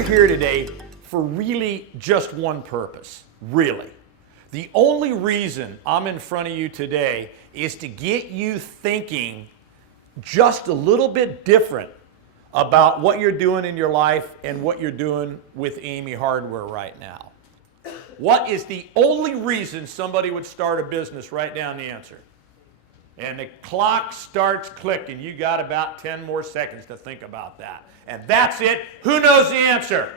We're here today for really just one purpose, really. The only reason I'm in front of you today is to get you thinking just a little bit different about what you're doing in your life and what you're doing with Amy Hardware right now. What is the only reason somebody would start a business? Write down the answer. And the clock starts clicking. You got about 10 more seconds to think about that. And that's it. Who knows the answer?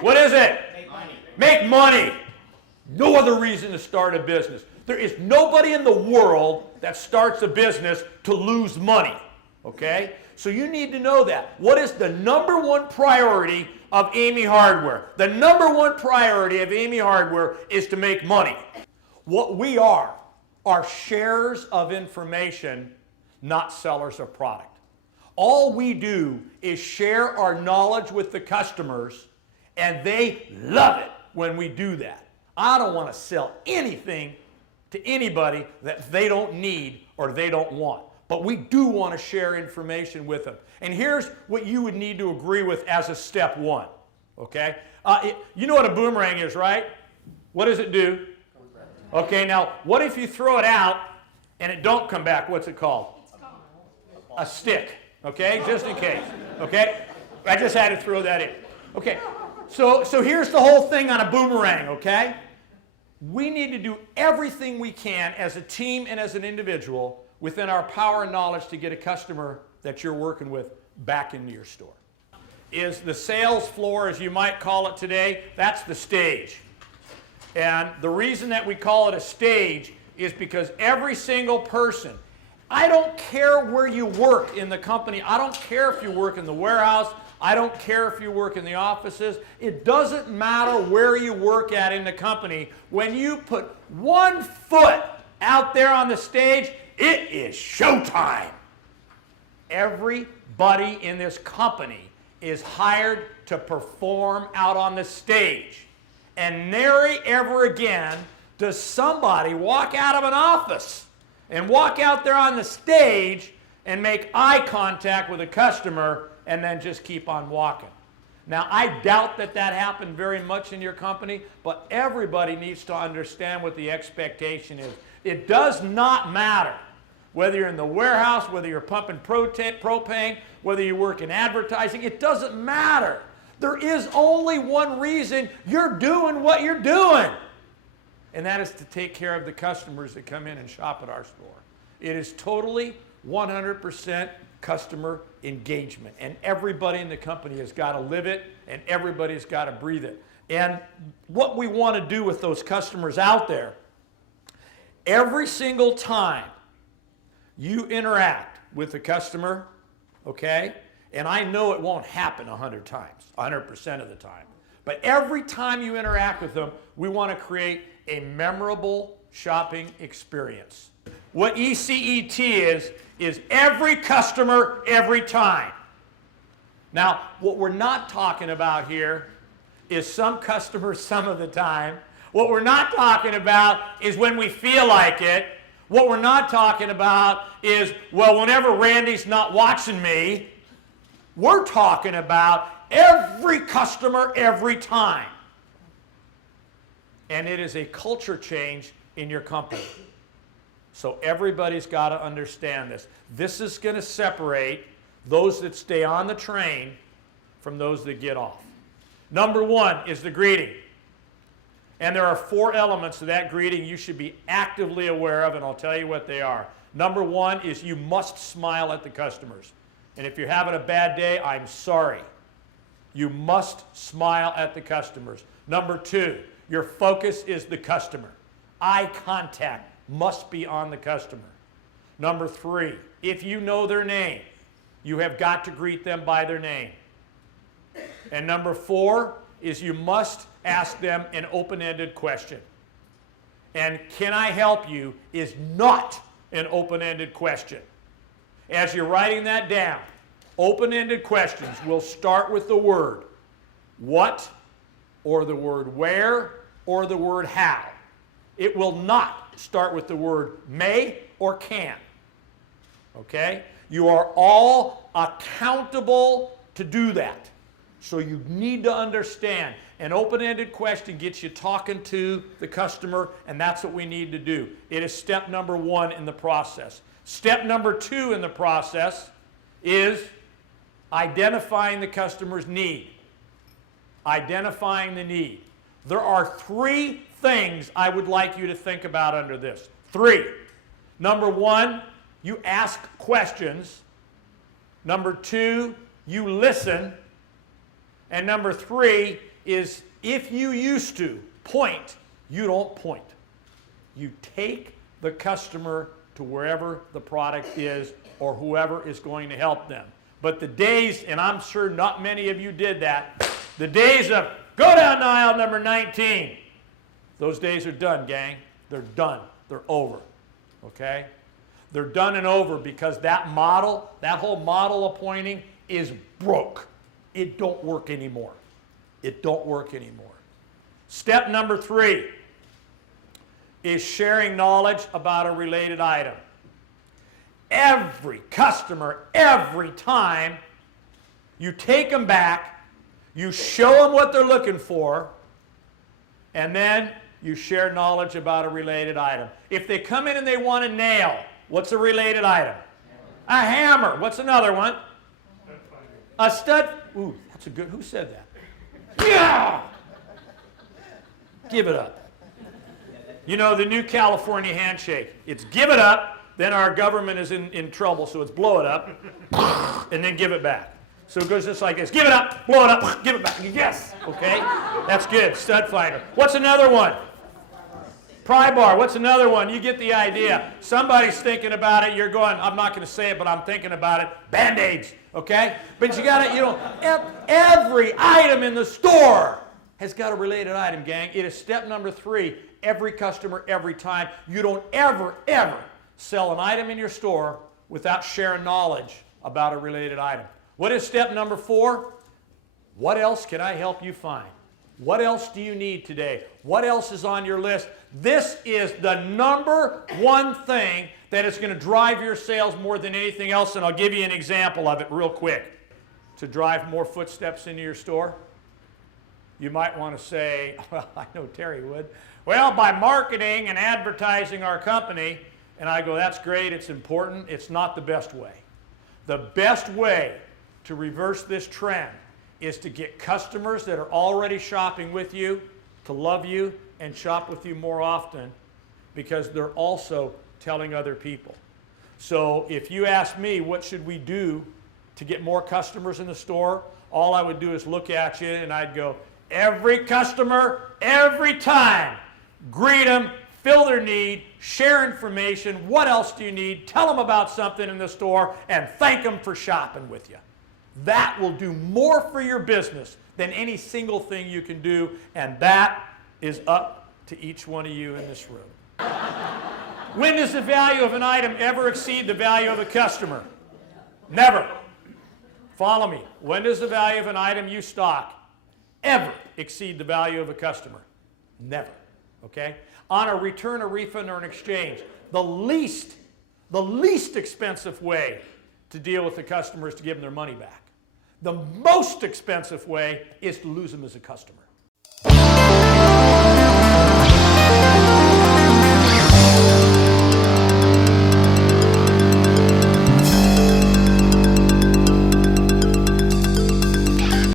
What is it? Make money. Make money. No other reason to start a business. There is nobody in the world that starts a business to lose money. Okay? So you need to know that. What is the number one priority of Amy Hardware? The number one priority of Amy Hardware is to make money. What we are sharers of information, not sellers of product. All we do is share our knowledge with the customers, and they love it when we do that. I don't want to sell anything to anybody that they don't need or they don't want. But we do want to share information with them. And here's what you would need to agree with as a step one. Okay? You know what a boomerang is, right? What does it do? Okay, now what if you throw it out and it don't come back? What's it called? A stick. Okay, just in case. Okay? I just had to throw that in. Okay, so here's the whole thing on a boomerang, okay? We need to do everything we can as a team and as an individual within our power and knowledge to get a customer that you're working with back into your store. Is the sales floor, as you might call it today, that's the stage. And the reason that we call it a stage is because every single person, I don't care where you work in the company, I don't care if you work in the warehouse, I don't care if you work in the offices, it doesn't matter where you work at in the company, when you put one foot out there on the stage, it is showtime. Everybody in this company is hired to perform out on the stage. And nary ever again does somebody walk out of an office and walk out there on the stage and make eye contact with a customer and then just keep on walking. Now, I doubt that that happened very much in your company, but everybody needs to understand what the expectation is. It does not matter whether you're in the warehouse, whether you're pumping propane, whether you work in advertising, it doesn't matter. There is only one reason you're doing what you're doing, and that is to take care of the customers that come in and shop at our store. It is totally 100% customer engagement, and everybody in the company has got to live it, and everybody's got to breathe it. And what we want to do with those customers out there, every single time you interact with the customer, okay, and I know it won't happen 100 times, 100% of the time. But every time you interact with them, we want to create a memorable shopping experience. What ECET is every customer, every time. Now, what we're not talking about here is some customers some of the time. What we're not talking about is when we feel like it. What we're not talking about is, well, whenever Randy's not watching me. We're talking about every customer, every time. And it is a culture change in your company. So everybody's got to understand this. This is going to separate those that stay on the train from those that get off. Number one is the greeting. And there are 4 elements to that greeting you should be actively aware of, and I'll tell you what they are. Number one is you must smile at the customers. And if you're having a bad day, I'm sorry. You must smile at the customers. Number 2, your focus is the customer. Eye contact must be on the customer. Number 3, if you know their name, you have got to greet them by their name. And number 4 is you must ask them an open-ended question. And can I help you is not an open-ended question. As you're writing that down, open-ended questions will start with the word what, or the word where, or the word how. It will not start with the word may or can. Okay? You are all accountable to do that. So you need to understand. An open-ended question gets you talking to the customer, and that's what we need to do. It is step number 1 in the process. Step number 2 in the process is identifying the customer's need. Identifying the need. There are 3 things I would like you to think about under this. 3. Number 1, you ask questions. Number 2, you listen. And number 3 is if you used to point, you don't point. You take the customer to wherever the product is or whoever is going to help them. But the days, and I'm sure not many of you did that, the days of go down to aisle number 19, those days are done, gang. They're done. They're over. Okay? They're done and over because that model, that whole model of pointing is broke. It don't work anymore. It don't work anymore. Step number 3 is sharing knowledge about a related item. Every customer, every time, you take them back, you show them what they're looking for, and then you share knowledge about a related item. If they come in and they want a nail, what's a related item? A hammer. What's another one? A stud. Ooh, that's a good. Who said that? Yeah! Give it up. You know, the new California handshake. It's give it up, then our government is in trouble, so it's blow it up, and then give it back. So it goes just like this. Give it up, blow it up, give it back. Yes. Okay? That's good. Stud finder. What's another one? Pry bar. What's another one? You get the idea. Somebody's thinking about it. You're going, I'm not going to say it, but I'm thinking about it. Band-Aids. Okay? But you got to, you know, every item in the store has got a related item, gang. It is step number 3. Every customer, every time. You don't ever, ever sell an item in your store without sharing knowledge about a related item. What is step number 4? What else can I help you find? What else do you need today? What else is on your list? This is the number 1 thing that is going to drive your sales more than anything else, and I'll give you an example of it real quick. To drive more footsteps into your store, you might want to say, well, I know Terry would, well, by marketing and advertising our company, and I go, that's great, it's important, it's not the best way. The best way to reverse this trend is to get customers that are already shopping with you to love you and shop with you more often because they're also telling other people. So if you ask me what should we do to get more customers in the store, all I would do is look at you and I'd go, every customer, every time, greet them, fill their need, share information, what else do you need, tell them about something in the store, and thank them for shopping with you. That will do more for your business than any single thing you can do, and that is up to each one of you in this room. When does the value of an item ever exceed the value of a customer? Never. Follow me. When does the value of an item you stock ever exceed the value of a customer? Never. Okay? On a return, a refund, or an exchange, the least expensive way to deal with the customer is to give them their money back. The most expensive way is to lose them as a customer.